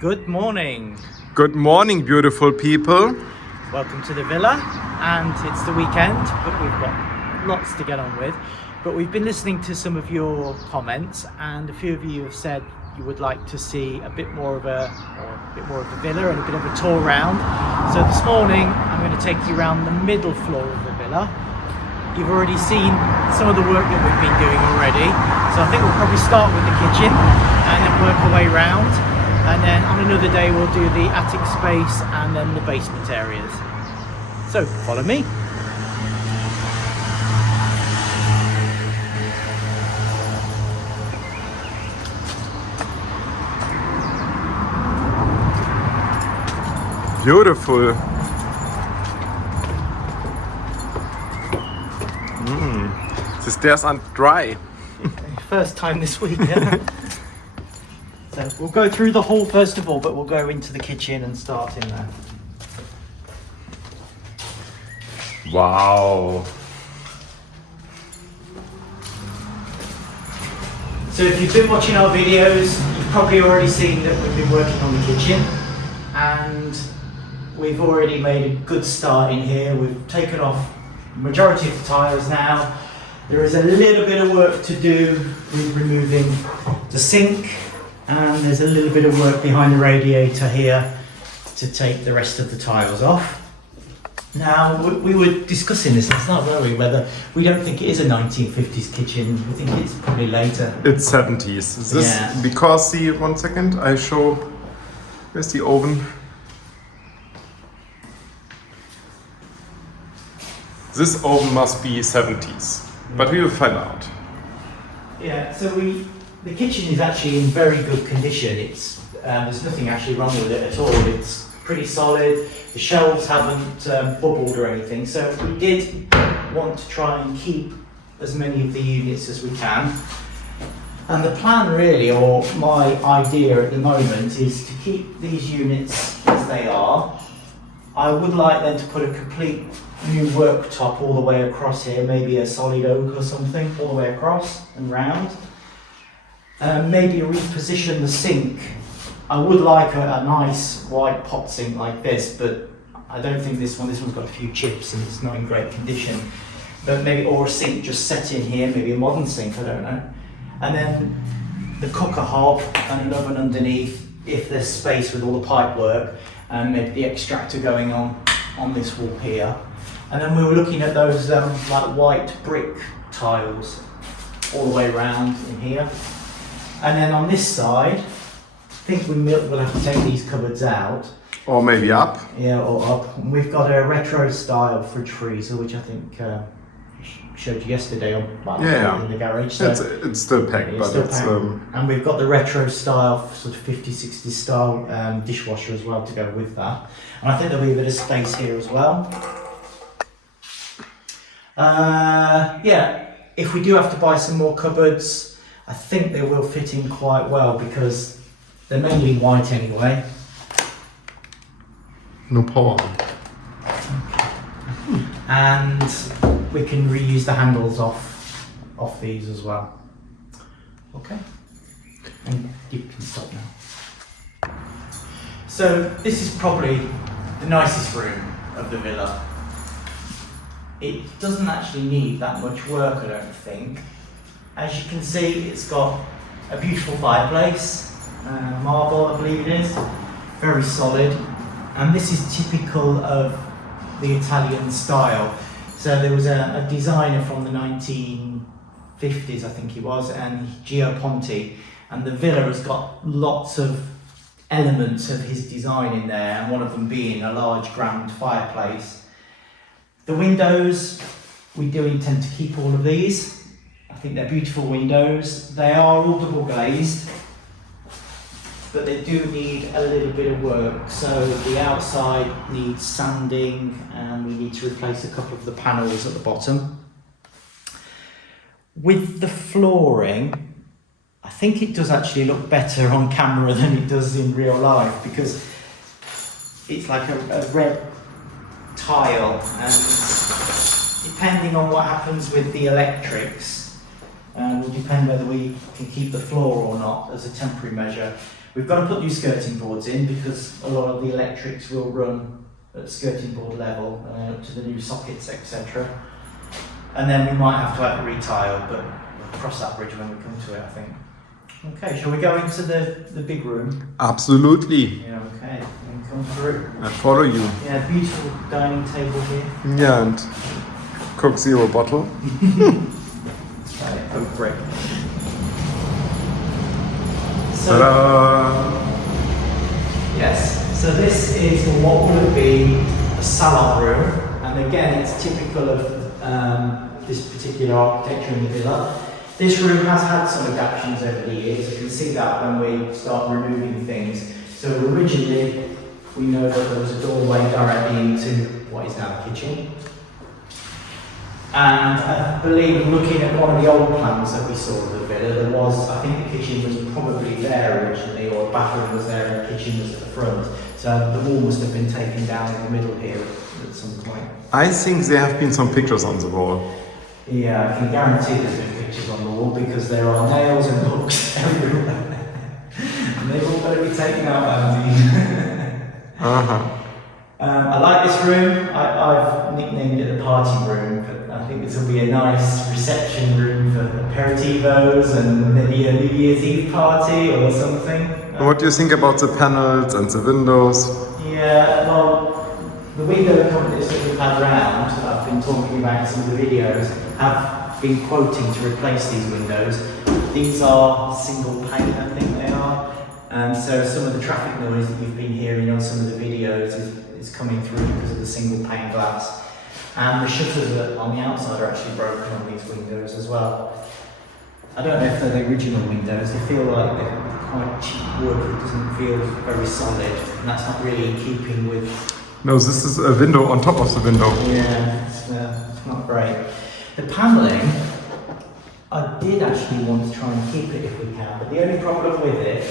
Good morning. Good morning, beautiful people. Welcome to the villa, and it's the weekend, but we've got lots to get on with. But we've been listening to some of your comments, and a few of you have said you would like to see a bit more of the villa and a bit of a tour round. So this morning I'm going to take you around the middle floor of the villa. You've already seen some of the work that we've been doing already, so I think we'll probably start with the kitchen and then work our way round. And then on another day we'll do the attic space and then the basement areas. So follow me. Beautiful. The stairs aren't dry. First time this week, yeah. So we'll go through the hall first of all, but we'll go into the kitchen and start in there. Wow. So if you've been watching our videos, you've probably already seen that we've been working on the kitchen, and we've already made a good start in here. We've taken off the majority of the tiles now. There is a little bit of work to do with removing the sink, and there's a little bit of work behind the radiator here to take the rest of the tiles off. Now, we were discussing this last night, weren't we? Whether we don't think it is a 1950s kitchen, we think it's probably later. It's 70s. Is this because the, one second, I show, where's the oven? This oven must be 70s, but we will find out. Yeah, so the kitchen is actually in very good condition. It's there's nothing actually wrong with it at all. It's pretty solid. The shelves haven't bubbled or anything. So we did want to try and keep as many of the units as we can. And the plan really, or my idea at the moment, is to keep these units as they are. I would like then to put a complete new worktop all the way across here, maybe a solid oak or something, all the way across and round. Maybe reposition the sink. I would like a nice white pot sink like this, but I don't think this one's got a few chips and it's not in great condition. But maybe, or a sink just set in here, maybe a modern sink, I don't know. And then the cooker hob and an oven underneath, if there's space with all the pipe work, and maybe the extractor going on this wall here. And then we were looking at those like white brick tiles all the way around in here. And then on this side, I think we'll have to take these cupboards out. Or maybe up. Yeah, or up. And we've got a retro style fridge freezer, which I think showed you yesterday in the garage. So it's still packed, and we've got the retro style, sort of 50s, 60s style dishwasher as well to go with that. And I think there'll be a bit of space here as well. If we do have to buy some more cupboards, I think they will fit in quite well because they're mainly white anyway. No power. And we can reuse the handles off these as well. Okay. And you can stop now. So this is probably the nicest room of the villa. It doesn't actually need that much work, I don't think. As you can see, it's got a beautiful fireplace, marble I believe it is, very solid. And this is typical of the Italian style. So there was a designer from the 1950s, I think he was, and Gio Ponti, and the villa has got lots of elements of his design in there, and one of them being a large grand fireplace. The windows, we do intend to keep all of these. I think they're beautiful windows. They are all double glazed, but they do need a little bit of work. So the outside needs sanding, and we need to replace a couple of the panels at the bottom. With the flooring, I think it does actually look better on camera than it does in real life, because it's like a red tile, and depending on what happens with the electrics, will depend whether we can keep the floor or not as a temporary measure. We've got to put new skirting boards in because a lot of the electrics will run at skirting board level and then up to the new sockets, etc. And then we might have to have it retiled, but we'll cross that bridge when we come to it, I think. Okay, shall we go into the big room? Absolutely. Yeah, okay, and come through. I follow you. Yeah, beautiful dining table here. Yeah, and Coke Zero bottle. Right, oh, great. So, Ta-da! yes, so this is what would be a salon room, and again, it's typical of this particular architecture in the villa. This room has had some adaptations over the years. You can see that when we start removing things. So originally, we know that there was a doorway directly into what is now the kitchen. And I believe looking at one of the old plans that we saw of the villa, there was, I think the kitchen was probably there originally, or the bathroom was there and the kitchen was at the front. So the wall must have been taken down in the middle here at some point. I think there have been some pictures on the wall. Yeah, I can guarantee there's been pictures on the wall because there are nails and hooks everywhere. And they've all got to be taken out, Andy. I like this room. I've nicknamed it the party room, but I think this will be a nice reception room for aperitivos and maybe a New Year's Eve party or something. What do you think about the panels and the windows? Yeah, well, the window companies that we've had around, that I've been talking about in some of the videos, have been quoting to replace these windows. These are single pane, I think they are. And so some of the traffic noise that you've been hearing on some of the videos is coming through because of the single pane glass. And the shutters on the outside are actually broken on these windows as well. I don't know if they're the original windows. They feel like they're quite cheap wood. It doesn't feel very solid. And that's not really in keeping with... No, this is a window on top of the window. Yeah, it's not great. The panelling, I did actually want to try and keep it if we can, but the only problem with it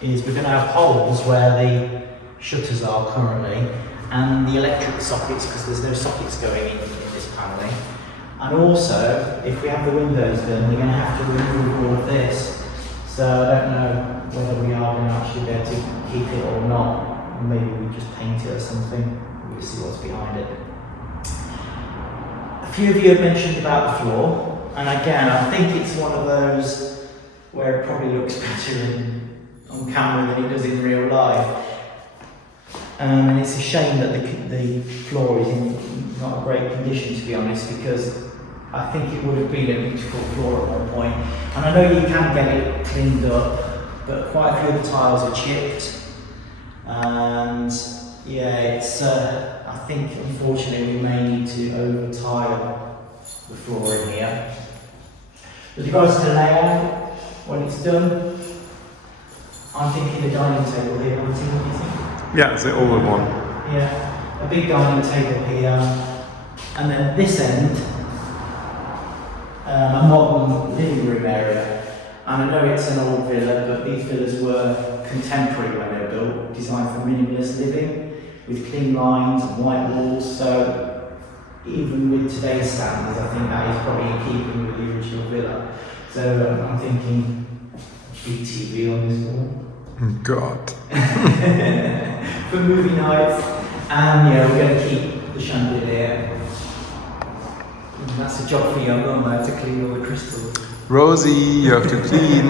is we're going to have holes where the shutters are currently and the electric sockets, because there's no sockets going in this panelling. And also, if we have the windows done, we're going to have to remove all of this. So I don't know whether we are going to actually be able to keep it or not. Maybe we just paint it or something. We'll see what's behind it. A few of you have mentioned about the floor, and again, I think it's one of those where it probably looks better on camera than it does in real life. And it's a shame that the floor is in not a great condition, to be honest, because I think it would have been a beautiful floor at one point. And I know you can get it cleaned up, but quite a few of the tiles are chipped. And yeah, it's, I think unfortunately we may need to over tile the floor in here. With regards to layout, when it's done, I'm thinking the dining table here, what do you think? Yeah, the oval one. Yeah, a big dining table here, and then this end, a modern living room area. And I know it's an old villa, but these villas were contemporary when they were built, designed for minimalist living, with clean lines and white walls. So even with today's standards, I think that is probably in keeping with the original villa. So I'm thinking big TV on this wall. God. For movie nights, and yeah, we're going to keep the chandelier. And that's a job for your mum, I have to clean all the crystals. Rosie, you have to clean.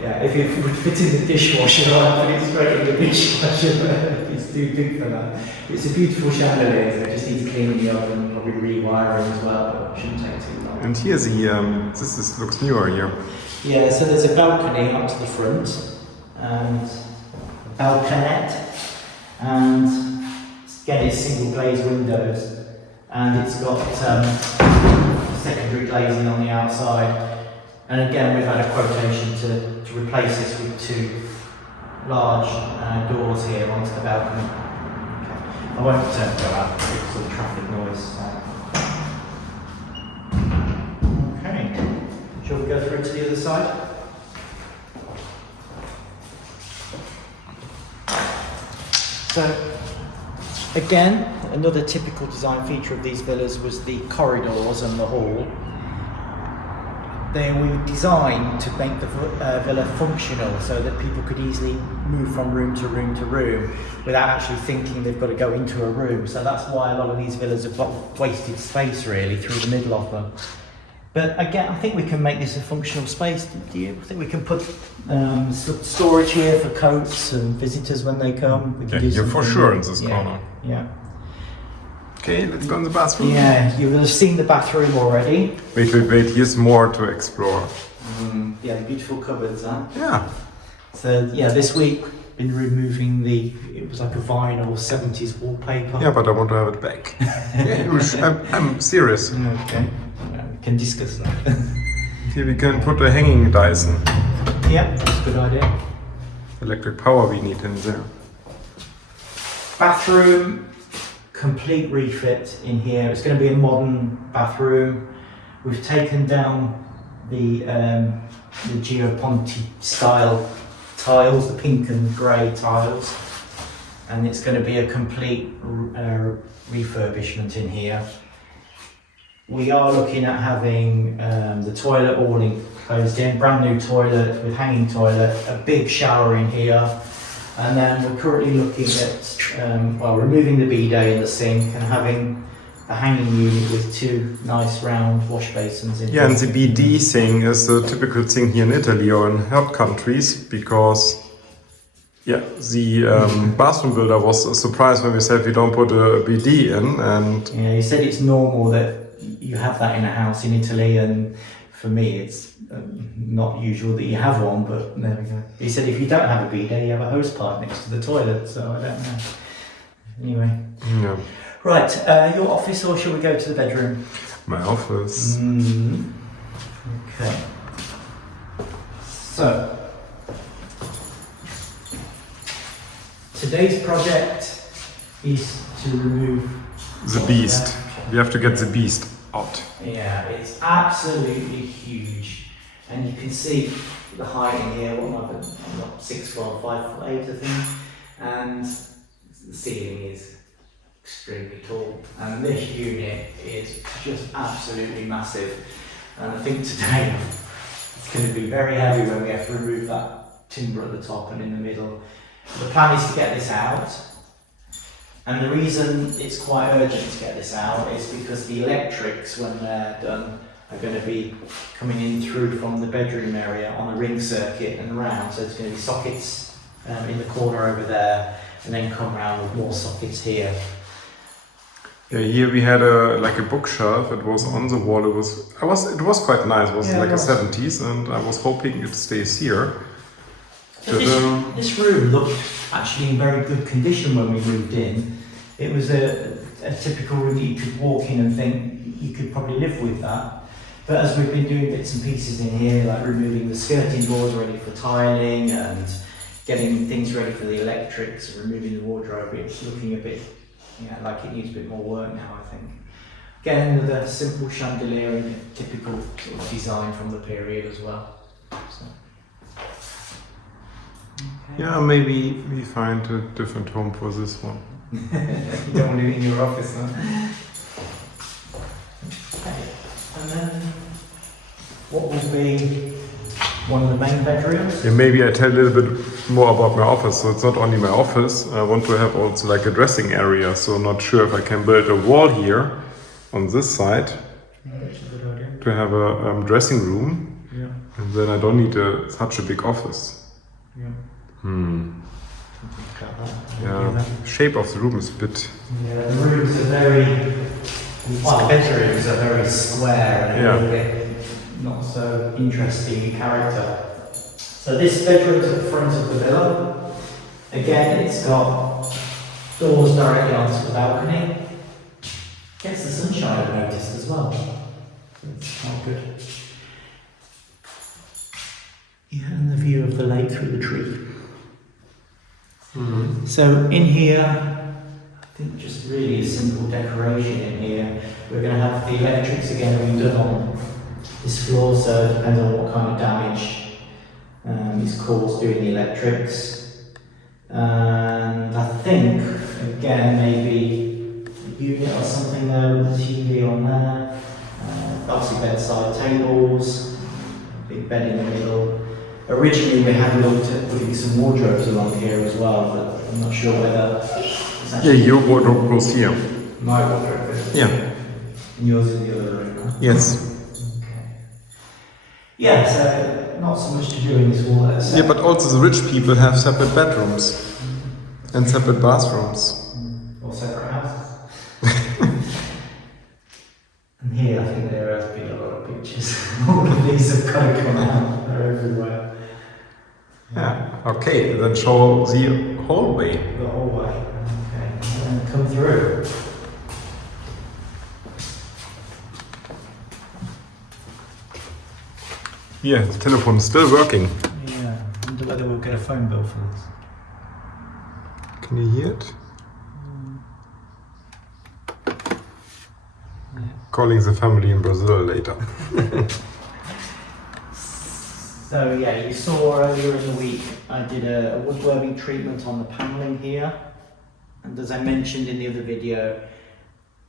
Yeah, if it would fit in the dishwasher, I'd put it straight in the dishwasher, but it's too big for that. It's a beautiful chandelier, so it just needs cleaning the oven, probably rewiring as well, but it shouldn't take too long. And here's the, this looks newer here. Yeah, so there's a balcony up to the front, and a balconette, and again it's single glazed windows, and it's got secondary glazing on the outside. And again we've had a quotation to replace this with two large doors here onto the balcony. Okay. I won't go out because of the traffic noise. Okay, shall we go through to the other side? So, again, another typical design feature of these villas was the corridors and the hall. they were designed to make the villa functional so that people could easily move from room to room to room without actually thinking they've got to go into a room. So that's why a lot of these villas have got wasted space really through the middle of them. But again, I think we can make this a functional space. Do you think we can put storage here for coats and visitors when they come? We can do for sure in this corner. Yeah. Okay, let's go in the bathroom. Yeah, you will have seen the bathroom already. Wait, here's more to explore. Yeah, beautiful cupboards, huh? Yeah. So yeah, this week been removing it was like a vinyl 70s wallpaper. Yeah, but I want to have it back. I'm serious. Okay, we can discuss that. Here we can put a hanging Dyson. Yeah, that's a good idea. Electric power we need in there. Bathroom. Complete refit in here. It's going to be a modern bathroom. We've taken down the Gio Ponti style tiles, the pink and grey tiles, and it's going to be a complete refurbishment in here. We are looking at having the toilet all enclosed in, brand new toilet with hanging toilet, a big shower in here. And then we're currently looking at removing the bidet in the sink and having a hanging unit with 2 nice round wash basins in. Yeah, and the BD thing is a typical thing here in Italy or in herb countries because the bathroom builder was surprised when we said we don't put a BD in, and yeah, he said it's normal that you have that in a house in Italy, and for me it's not usual that you have one, but there we go. He said if you don't have a bidet, you have a hose pipe next to the toilet, so I don't know. Anyway. Yeah. Right, your office, or shall we go to the bedroom? My office. Okay. So, today's project is to remove The beast. We have to get the beast out. Yeah, it's absolutely huge. And you can see the height in here, I'm not 6 foot, 5 foot 8 I think. And the ceiling is extremely tall. And this unit is just absolutely massive. And I think today it's going to be very heavy when we have to remove that timber at the top and in the middle. The plan is to get this out. And the reason it's quite urgent to get this out is because the electrics, when they're done, are going to be coming in through from the bedroom area on a ring circuit and round. So there's going to be sockets in the corner over there, and then come round with more sockets here. Yeah, here we had a bookshelf. It was on the wall. It was quite nice. It was a 70s, and I was hoping it stays here. But this room looked actually in very good condition when we moved in. It was a typical room that you could walk in and think you could probably live with that. But as we've been doing bits and pieces in here, like removing the skirting boards ready for tiling and getting things ready for the electrics, removing the wardrobe, it's looking a bit, like it needs a bit more work now, I think. Again, with a simple chandelier and a typical sort of design from the period as well. So. Okay. Yeah, maybe we find a different home for this one. You don't want it in your office, huh? Okay. And then, what will be one of the main bedrooms? Yeah, maybe I tell a little bit more about my office. So it's not only my office. I want to have also like a dressing area. So I'm not sure if I can build a wall here on this side to have a dressing room. Yeah. And then I don't need such a big office. Yeah. Yeah, shape of the room is a bit. Yeah, the rooms are the bedrooms are very square and a little bit not so interesting in character. So this bedroom's at the front of the villa. Again, it's got doors directly onto the balcony. Gets the sunshine, I've noticed as well. It's quite good. Yeah, and the view of the lake through the tree. So in here, I think just really a simple decoration in here. We're going to have the electrics again being done on this floor, so it depends on what kind of damage is caused doing the electrics. And I think, again, maybe a unit or something there with a TV on there. Obviously bedside tables. big bed in the middle. Originally we had looked at putting some wardrobes along here as well, but I'm not sure whether it's Yeah, actually... your wardrobe goes here. My wardrobe is... Yeah. And yours is the other room, huh? Yes. Yeah, so not so much to do in this wall. Yeah, but also the rich people have separate bedrooms and separate bathrooms. Or separate houses. And here I think there has been a lot of pictures. All of these have got to come out. They're everywhere. Yeah. Okay, then show the hallway. The hallway. Okay. And come through. Yeah, the telephone is still working. Yeah. I wonder whether we'll get a phone bill for this. Can you hear it? Yeah. Calling the family in Brazil later. So yeah, you saw earlier in the week I did a woodworking treatment on the panelling here, and as I mentioned in the other video,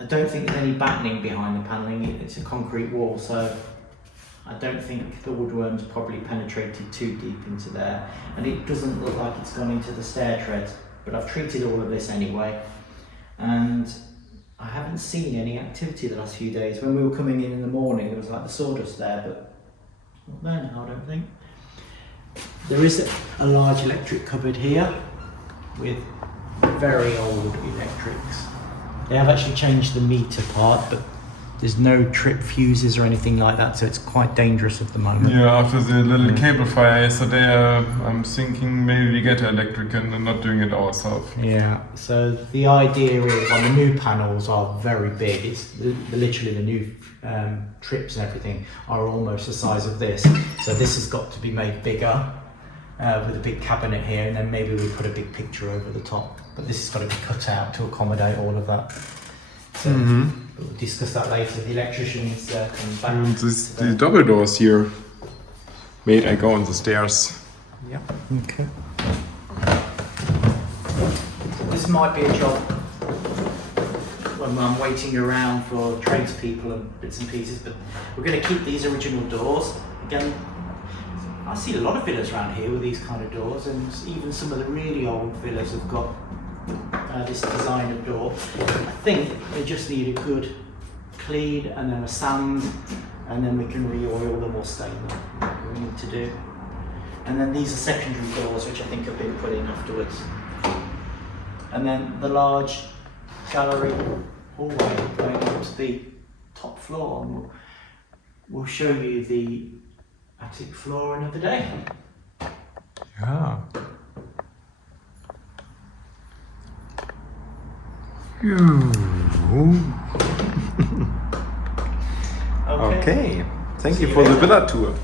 I don't think there's any battening behind the panelling. It's a concrete wall, so I don't think the woodworm's probably penetrated too deep into there, and it doesn't look like it's gone into the stair treads, but I've treated all of this anyway, and I haven't seen any activity the last few days. When we were coming in the morning, there was like the sawdust there, but not there now, I don't think. There is a large electric cupboard here with very old electrics. They have actually changed the meter part, but there's no trip fuses or anything like that, so it's quite dangerous at the moment. Yeah, after the little cable fire yesterday, I'm thinking maybe we get electric and not doing it ourselves. Yeah, so the idea is on the new panels are very big. It's literally the new trips and everything are almost the size of this. So this has got to be made bigger with a big cabinet here, and then maybe we put a big picture over the top. But this has got to be cut out to accommodate all of that. So we'll discuss that later. The electrician's coming back. And the double doors here. Wait, I go on the stairs. Yeah. Okay. This might be a job when I'm waiting around for tradespeople and bits and pieces, but we're going to keep these original doors. Again, I see a lot of villas around here with these kind of doors, and even some of the really old villas have got this design of door. I think they just need a good clean and then a sand, and then we can re-oil them or stain them, what we need to do. And then these are secondary doors which I think have been put in afterwards. And then the large gallery hallway going up to the top floor, and we'll show you the attic floor another day. Yeah. Okay. Thank you for the villa tour.